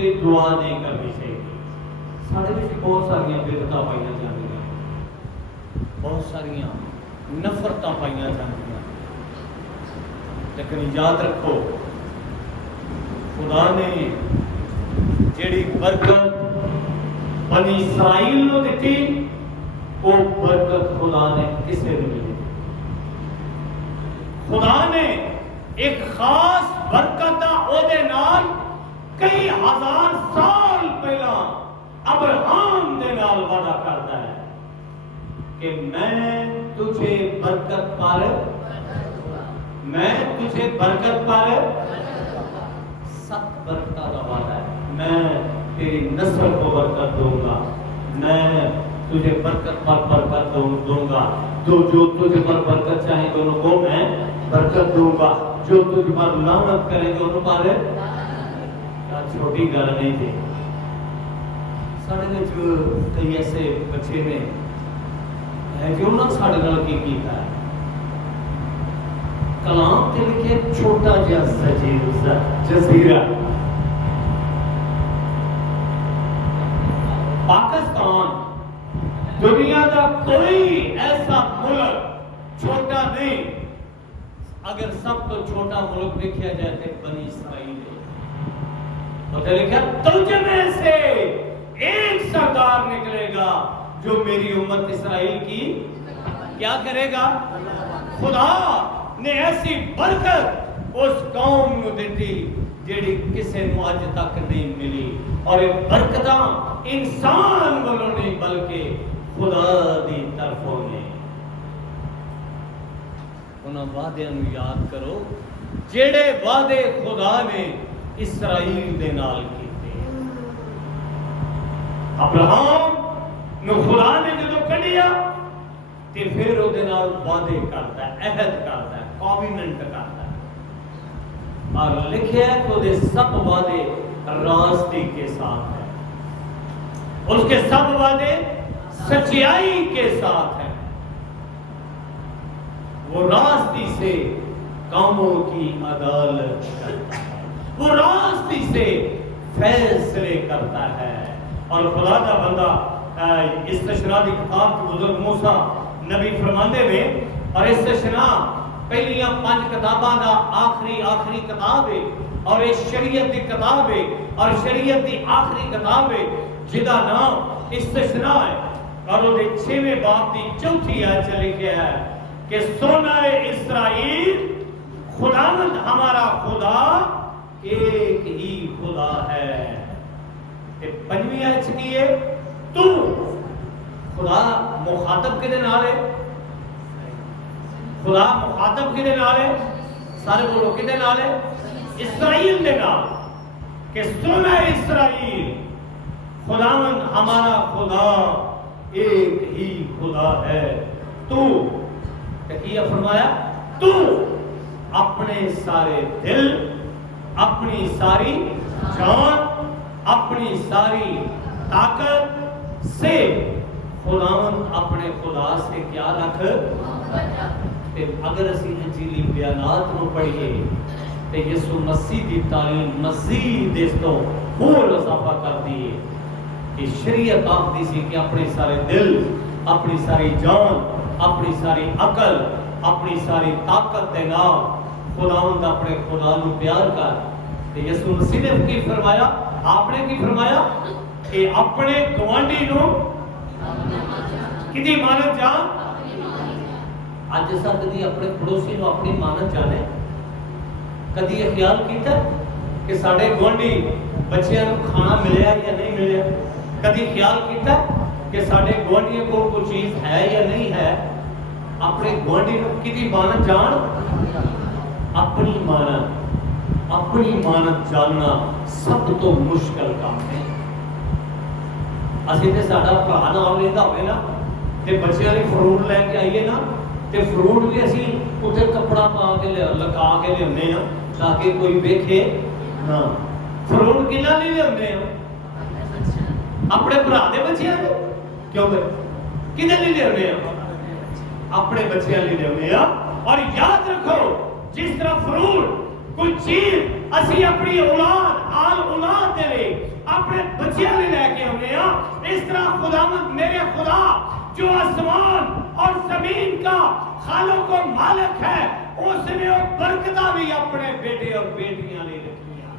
لیے دعا نہیں کرنی چاہیے. سارے میں بہت ساری بدعتاں پائیاں جاندیاں, بہت ساری نفرتاں پائیاں جاندیاں, لیکن یاد رکھو خدا نے جیڑی برکت بنی اسرائیل کو دیتی وہ برکت خدا نے کسے نہیں دی. خدا نے ایک خاص برکت او دے نال کئی ہزار سال پہلا ابراہیم دے نال وعدہ کرتا ہے کہ میں تجھے برکت پر سب برکتاں دا وعدہ ہے. میں تیری نسل کو برکت دوں گا, میں تجھے برکت پر برکت دوں گا, جو تجھے پر برکت چاہے دونوں کو میں برکت دوں گا, جو تجھے پر لعنت کرے گے انہوں پر چھوٹی گل نہیں تھی. سارے جو کئی ایسے بچے نے ہے جو انہوں نے سارے نال کی کیتا ہے, کلام تے لکھے چھوٹا جہا جزیرہ. پاکستان دنیا کا کوئی ایسا ملک چھوٹا نہیں, اگر سب تو چھوٹا ملک دیکھا جائے تو بنی اسرائیل ہے. تو لکھا تجھ میں سے ایک سردار نکلے گا جو میری امت اسرائیل کی کیا کرے گا. خدا نے ایسی برکت اس قوم کو دیتی جیڑی کسے نو اج تک نہیں ملی, اور یہ برکتاں انسان والوں نہیں بلکہ خدا دی طرفوں نے. انہاں وعدیاں نو یاد کرو جیڑے وعدے خدا نے اسرائیل دے نال کیتے. ابراہیم نو خدا نے جدوں کڈیا تے پھر او دے نال وعدے کرتا ہے, عہد کرتا ہے, کوویننٹ کرتا ہے, اور لکھیا ہے کہ وہ سب وعدے راستی کے ساتھ ہیں, اس کے سب وعدے سچائی کے ساتھ ہیں. وہ راستی سے کاموں کی عدالت کرتا ہے, وہ راستی سے فیصلے کرتا ہے. اور خدا کا بندہ استشراء کی کتاب کے بزرگ موسیٰ نبی فرماندے میں, اور استشراء پہلیاں 5 کتاباں دا آخری کتاب ہے, اور یہ شریعت کی کتاب ہے, اور شریعت کی آخری کتاب ہے جدا نام استشراء ہے. اور وہ 6ویں باب کی 4تھی آیت لکھا ہے کہ سونا اسرائیل خداوند ہمارا خدا ایک ہی خدا ہے. 5ویں آیت کی ہے تو خدا مخاطب کے نال ہے, خدا مخاطب کے نال ہے, سارے بولو کے نال ہے, اسرائیل دے نال, کہ سونا اسرائیل خداوند ہمارا خدا ایک ہی خدا ہے. تو کیا فرمایا, تو اپنے سارے دل, اپنی ساری جان, اپنی ساری طاقت سے خداوند اپنے خدا سے کیا رکھ. اگر اسی انجیلی بیانات کو پڑھیے تو یسوع مسیح کی تعلیم مزید اس کو اور اضافہ کر دیے کہ شریعت آخری سی کہ اپنے سارے دل, اپنی ساری جان, اپنی ساری عقل, اپنی ساری طاقت دے نال خداوند اپنے خدا نو پیار کر. تو یسوع مسیح نے کی فرمایا, آپ نے کی فرمایا کہ اپنے گوانڈی نو کدی مانت جان. اج سا کدی اپنے پڑوسی نو اپنی مانت جانے, کدی یہ خیال کیتا کہ ساڈے گوانڈی بچیاں نو کھانا ملیا یا نہیں ملیا, کدی خیال کیتا کہ ساڈے گوانڈیوں کو کوئی چیز ہے یا نہیں ہے. اپنے گوانڈی نو کدی مانت جان. اپنی مانت جاننا سب تو مشکل کام ہے. اسی تے ساڈا بھرا نام لینا ہوئے نا تے بچیاں نے فروٹ لے کے آئیے نا تے فروٹ بھی اسی اتنے کپڑا پا کے لگا کے لے تاکہ کوئی ویکھے نا. فروٹ کنا نہیں لے اپنے برا دے بچیاں نے, کیوں بھائی کدھر نہیں لے اپنے بچیاں لے. اور یاد رکھو جس طرح فروٹ کوئی چیز اسی اپنی اولاد آل اولاد دے لئے اپنے بچیاں لے لے کے آنے ہاں. اس طرح خداوند میرے خدا جو آسمان اور زمین کا خالق و مالک ہے اس نے وہ برکتاں بھی اپنے بیٹے اور بیٹیاں لے رکھی ہیں.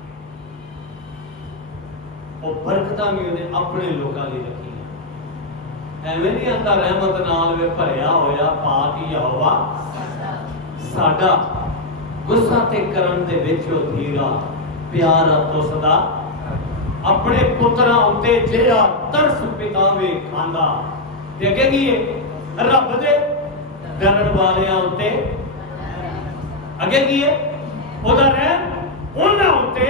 وہ برکتاں بھی انہیں اپنے لوگوں لے رکھی ہیں. ایویں نہیں آتا رحمت نال وے بھریا ہویا پاک یہوہ ساڈا غصہ تے کرن دے وچ او دھیرا پیارا تو سدا اپنے پتراں اُتے جہا ترس پتاوے کھاندا تے اگے کی ہے رب دے ڈرن والیاں اُتے اگے کی ہے او دا رحم انہاں اُتے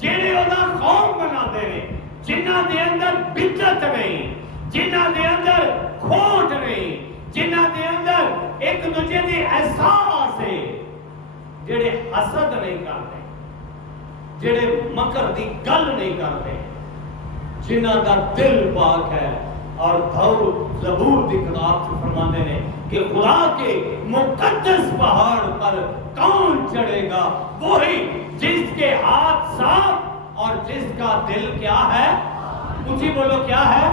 جڑے او دا خوف مناندے نے جنہاں دے اندر بدعت نہیں جنہاں دے اندر کھوٹ نہیں جنہاں دے اندر ایک دوجے دے احساس ہے جڑے حسد نہیں کرتے جڑے مکر دی گل نہیں کرتے جنہاں دا دل پاک ہے. اور داؤد زبور دی کتاب سے فرماتے ہیں کہ خدا کے مقدس پہاڑ پر کون چڑھے گا وہی جس کے ہاتھ صاف اور جس کا دل کیا ہے اونچی بولو کیا ہے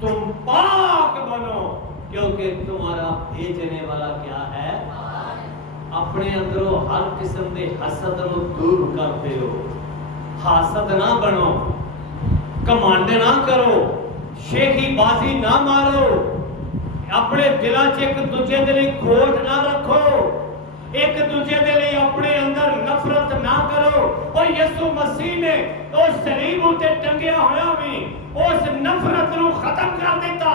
تم پاک بنو کیونکہ تمہارا بھیجنے والا کیا ہے اپنے اندروں ہر قسم دے حسد نو دور کرتے ہو. حاسد نہ بنو کمانڈ نہ کرو شیخی بازی نہ مارو اپنے دلاں چ ایک دوجے دے لئی کھوٹ نہ رکھو ایک دوجے دے لئی اپنے اندر نفرت نہ کرو. اور یسوع مسیح نے اس صلیب اُتے ٹنگیا ہویا بھی اس نفرت نو ختم کر دیتا.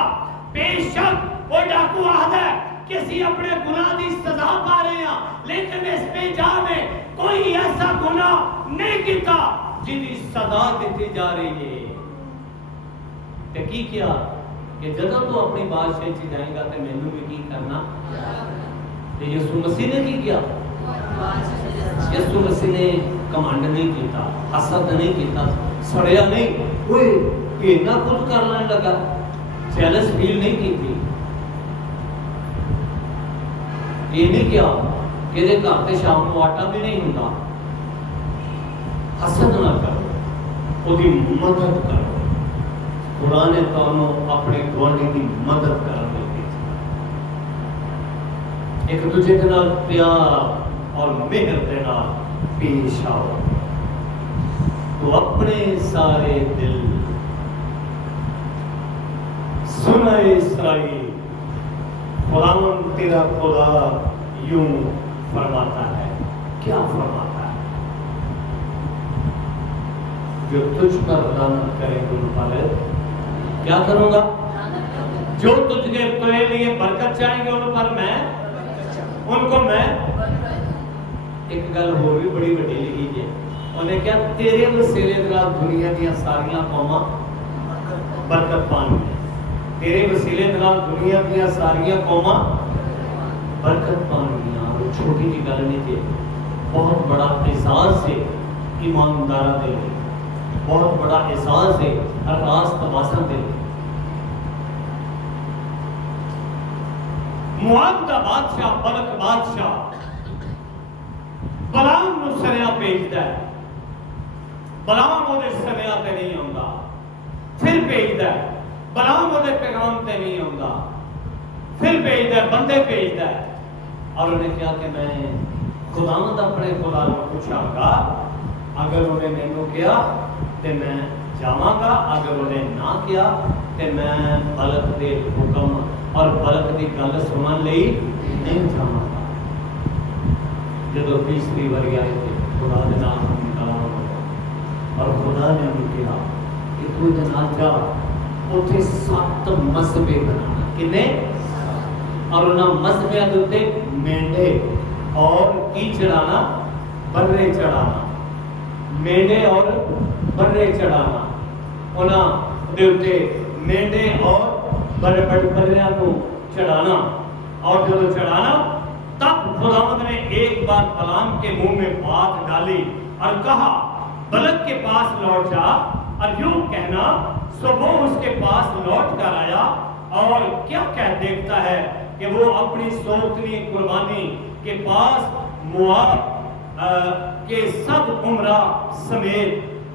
بے شک وہ ڈاکو آہدا ہے کہ اسی اپنے گناہ دی سزا پا رہے ہیں لیکن اس پہ جا میں کوئی ایسا گناہ نہیں کیتا جن کی سزا دیتی جا رہی ہے. تے کی کیا کہ جدوں تو اپنی بادشاہی چ جائے گا تے مینوں بھی کی کرنا. تے یسوع مسیح نے کی کیا یسوع مسیح نے کمانڈ نہیں کیتا حسد نہیں کیتا سڑیا نہیں اوئے کہ نہ خود کرنے لگا جیلس فیل نہیں کی تھی. یہ نہیں کیا کہ دے گھر تے شام کو آٹا بھی نہیں ہوندا. حسد نہ کرو او دی مدد کرو. قرآن تانوں اپنے گوانڈی دی مدد کرن دے ایک دوجے دے نال پیار اور مہر دے نال پیش آؤ. تو اپنے سارے دل سن اسرائیل خداوند تیرا خدا یوں فرماتا ہے. کیا فرماتا ہے؟ جو تجھ پر لعنت کرے ان پر کیا کروں گا جو تجھ کے تیرے لیے برکت چاہیں گے ان پر میں ان کو میں ایک گل ہو بھی بڑی بڑی لکھی ہے انہیں کیا تیرے وسیلے نال دنیا دیا ساریاں قوماں برکت پان گے. تیرے وسیلے نال دنیا دیا ساریاں قوماں برکت پان گیا. اور چھوٹی جی گل نہیں تھی بہت بڑا اعزاز ہے ایمانداراں دے لئی بہت بڑا اعزاز ہے راست بازاں دے لئی. مواب دا بادشاہ بلک بادشاہ بلام نو سنیا بھیجدا ہے. بلام وہ سنیا تے نہیں آندا پھر بھیجدا ہے. بلام وہ پیغام تے نہیں آندا پھر بھیجدا ہے بندے بھیجدا ہے. اور انہیں کہا کہ میں خداوند اپنے خدا نو پوچھاں گا اگر انہیں مینوں کیا تے میں جاواں گا اگر انہیں نہ کیا تے میں بلک دے حکم اور بلک دی گل سنن لئی نہیں جاواں گا. جدو تیسری باری آئے تھے خدا دے نام کلام اور خدا نے انہیں کہا کہ تو دے نام جا اتنے 7 مذہبے بنانا. کنے اور انہاں مذہبے دوتے مینڈے اور کی چڑھانا برے چڑھانا مینڈے اور برے چڑھانا. انہاں دوتے مینڈے اور بریاں کو چڑھانا. اور جب چڑھانا تب خداوند نے ایک بار بلام کے منہ میں بات ڈالی اور کہا بلک کے پاس لوٹ جا اور یوں کہنا. سو وہ اس کے پاس لوٹ کر آیا اور کیا کہہ دیکھتا ہے کہ وہ اپنی سوتنی قربانی کے پاس مواب کے سب عمرہ سمیت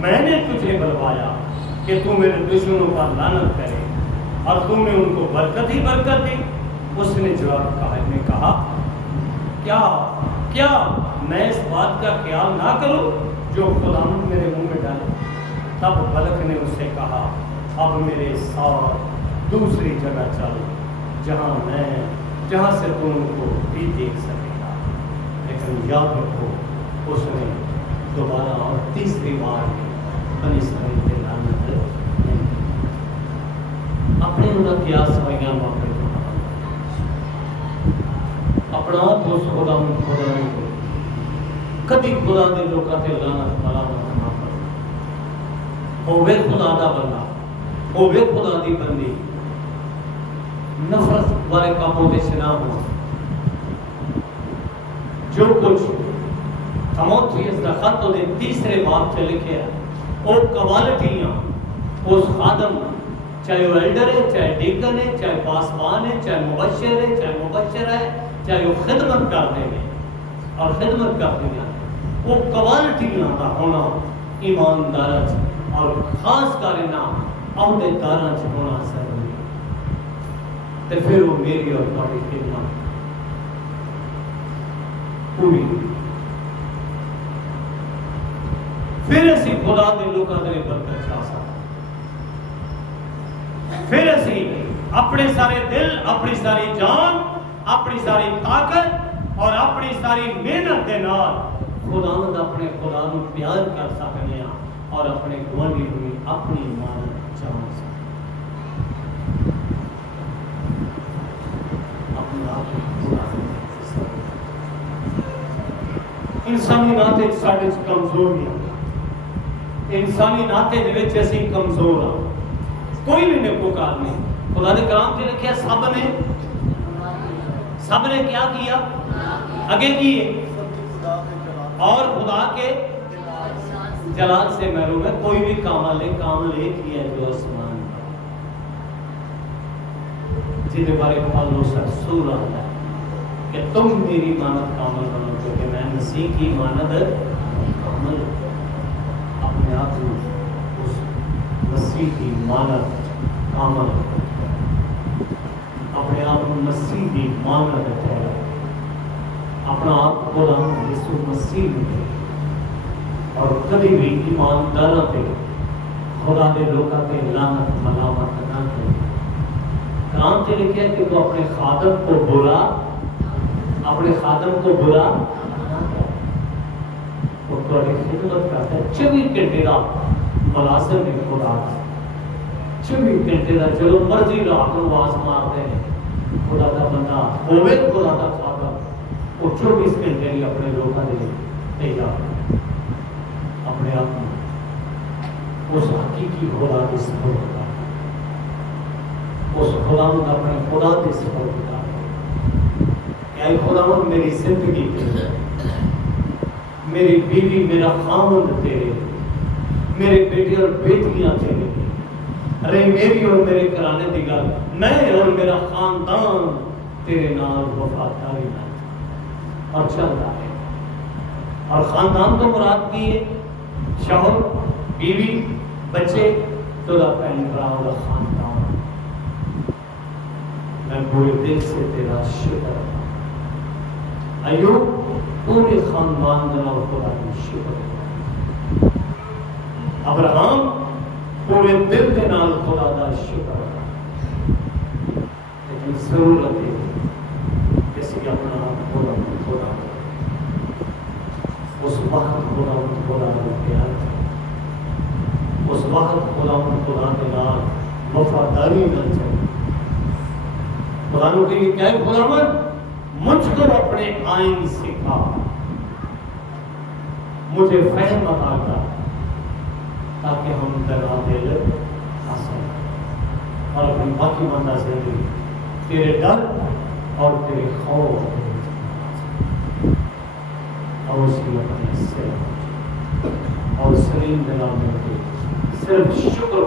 میں نے تجھے بلوایا کہ تو میرے دشمنوں پر لعنت کرے اور تم نے ان کو برکت ہی برکت دی؟ اس نے جواب کہا کیا میں اس بات کا خیال نہ کروں جو خداوند میرے منہ میں ڈالے؟ تب ملک نے اس سے کہا اب میرے ساتھ دوسری جگہ چل جہاں سے تم ان کو بھی دیکھ سکے گا۔ لیکن یاد رکھو اس نے دوبارہ اور تیسری بار بنی اسرائیل پہ لعنت نہیں کی۔ اپنے انہیں کیا سوائیاں واپس اپنا دوست خدا نہیں کدی خدا دے لوکاں تے لعنت ملامت نہ کرو۔ ہوے خدا دا بندہ، ہوے خدا دی بندی، نفرت والے کاموں تے نہ ہو۔ جو کچھ تیموتھیوس دا خط دے تیسرے باب چ لکھیا ہے وہ کوالٹیاں اس خادم، چاہے وہ ایلڈر ہے، چاہے ڈیکن ہے، چاہے پاسبان ہے، چاہے مبشر ہے، چاہے مبشرہ ہے، چاہے وہ خدمت کرتے ہیں اور خدمت کرتے ہیں، وہ کوالٹیاں کا ہونا ایماندار اور خاص کرنا عہدے داراں چ ہونا ضروری ہے۔ تو پھر وہ میری اور تمہاری خدمت پوری، پھر اسی خدا دے لوکاں دے برکت چاہ سکتے، پھر اسی اپنے سارے دل، اپنی ساری جان، اپنی ساری طاقت اور اپنی ساری محنت کے نال خداوند اپنے خدا نو پیار کر سکتے ہیں اور اپنے گوانڈی نو اپنی مانت جان سکتے اپنے آپ انسانی ناطے ساڈے کمزوریاں، انسانی ناطے دے وچ اسی کمزور ہاں، کوئی بھی نیکوکار نہیں۔ خدا نے کلام سے لکھا سب نے کیا کیا؟ آگے کیے اور خدا کے جلال سے محروم ہے۔ کوئی بھی کام لے کیا جو آسمان جن بارے پالوس رسول آتا ہے کہ تم میری مانت کامل بنو کیونکہ میں مسیح کی مانت کامل اپنے آپ اس مسیح کی مانت کامل اپنے آپ مسیح کی مانت ٹھہرا اپنا آپ کو یسوع مسیح میں اور کبھی بھی ایماندار پہ خدا دے لوکاں تے لعنت ملامت نہ کرے۔ کلام سے لکھا ہے کہ تو اپنے خادم کو برا نہ کرے، وہ تمہاری خدمت کرتا ہے 24 گھنٹے کا ملازم ہے خدا کا، 24 گھنٹے کا جو مرضی رات کو آواز مارتے ہیں خدا کا بندہ ہوے خدا کا خادم وہ 24 گھنٹے ہی اپنے لوگوں کے تیار اپنے آپ میں اس حقیقی خدا کی سپرد کرتا اس خدا نے اپنے خدا کی سپرد کرتا کہ اے خداوند میری زندگی تیرے، میری بیوی میرا خاوند تیرے، میرے بیٹے اور بیٹیاں تیرے، ارے میری اور میرے گھرانے کی گل، میں اور میرا خاندان تیرے نال وفاداری نال اور چلتا ہے۔ اور خاندان تو مراد کی ہے شوہر، بیوی، بچے، تو بہن بھرا اور خاندان۔ میں پورے دل سے تیرا شکر ایوب پورے خاندان کا نال خدا کا شکر، ابراہم پورے دل کے نال خدا کا شکر، لیکن ضرورت ہے کسی اپنا خدا اس وقت خدا کو پیار کرے، اس وقت خدا کے نال وفاداری نہ چاہیے۔ خدا نے کہ کیا ہے خداوند مجھ کو اپنے آئین سکھا، مجھے فہم عطا کر تاکہ ہم تیرا دل حاصل اور اپنی باقی ماندہ زندگی تیرے ڈر اور تیرے خوف اور اس کی اپنے سر اور سلیم دلوں میں صرف شکر